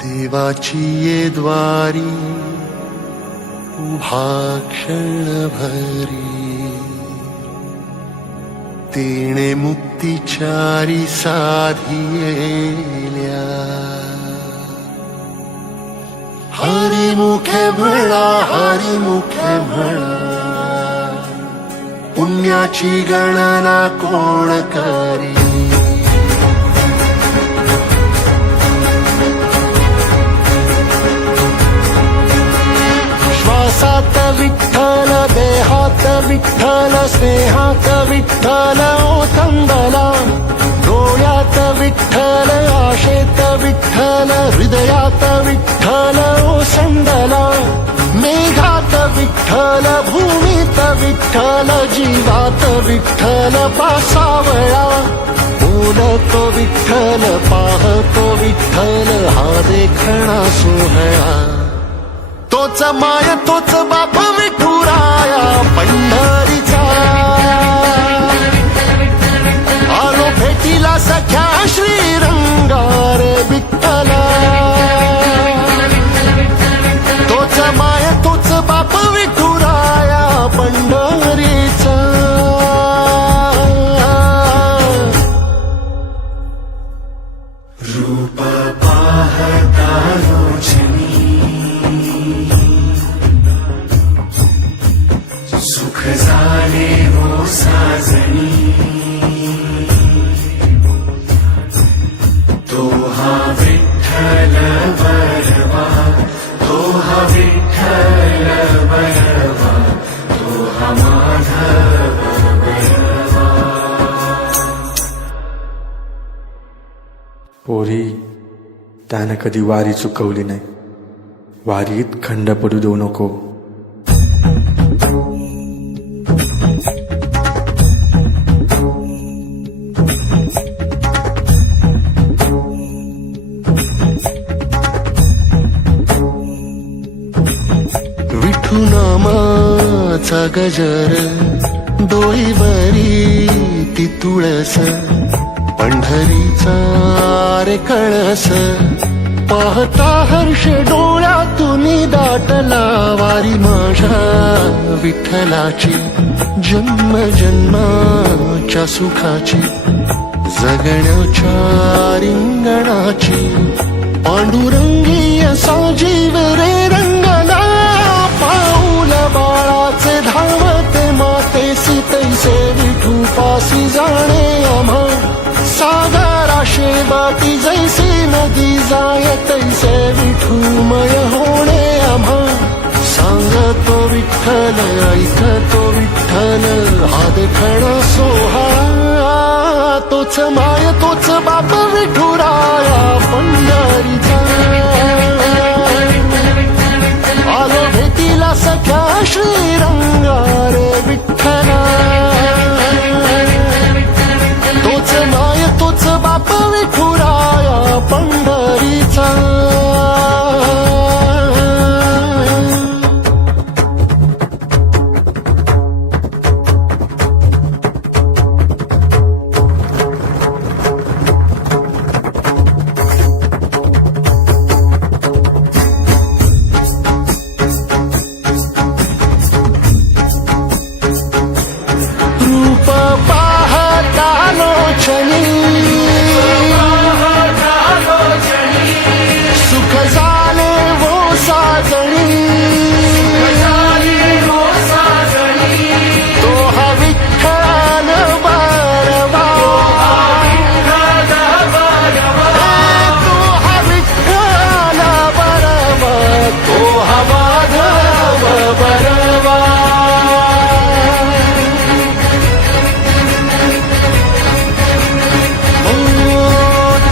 देवाची ये द्वारी उभा क्षणभरी तेणे मुक्तिचारी साधियेल्या हरी मुखे म्हणा हरी मुखे म्हणा पुण्याची गणना कोण करी श्वासात विठ्ठल देहात विठ्ठल स्नेहात विठ्ठल ओथंबला डोळ्यात विठ्ठल आशेत विठ्ठल हृदयात विठ्ठल ओसंडला मेघात विठ्ठल भूमीत विठ्ठल जीवात विठ्ठल पासावळा बोलतो विठ्ठल पाहतो विठ्ठल हा देखणा सोहळा तोच माय तोच बाप विठुराया पंढरीचा आलो भेटीला सख्या श्रीरंगार विठ्ठला तोच माय तोच बाप विठुराया पंढरीचा रूप पाहता लोचनी सुख झाले हो साजनी तो हा विठ्ठल बरवा तो हा विठ्ठल बरवा तो हा माधव बरवा पोरी त्यानं कधी वारी चुकवली नाही वारीत खंड पडू देऊ नको विठू नामाचा गजर डोईवरी ती तुळस पंढरीचा रे कळस पाहता हर्ष डोळ्यातून दाटला वारी माझ्या विठ्ठलाची जन्म जन्माच्या सुखाची जगण्याच्या रिंगणाची पांडुरंगी असा जीव रे रंगला पाऊल बाळाचे धावते मातेसी तैसे विठू पासी जाणे आम्हा सागराशे बाटी जैसी नदी जाय तैसे विठूमय होणे आम्हा सांगतो विठ्ठल ऐकतो विठ्ठल हा देखणा सोहळा तोच माय तोच बाप विठुराया पंढरीचा आलो भेटीला सख्या श्रीरंगार विठ्ठला तोच माय तोच बाप विठुराया पंढरीचा रूप पाहता लोचनी सुख झाले वो साजणी तो हा विठ्ठल बरवा तो हा विठ्ठल बरवा तो हा माधव बरवा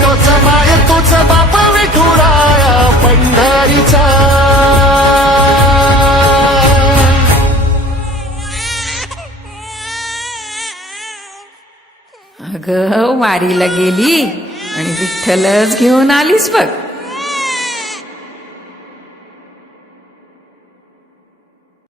तोच माय तोच बाप विठुराया पंढरीचा अगं वारीला गेली आणि विठ्ठलच घेऊन आलीस बघ.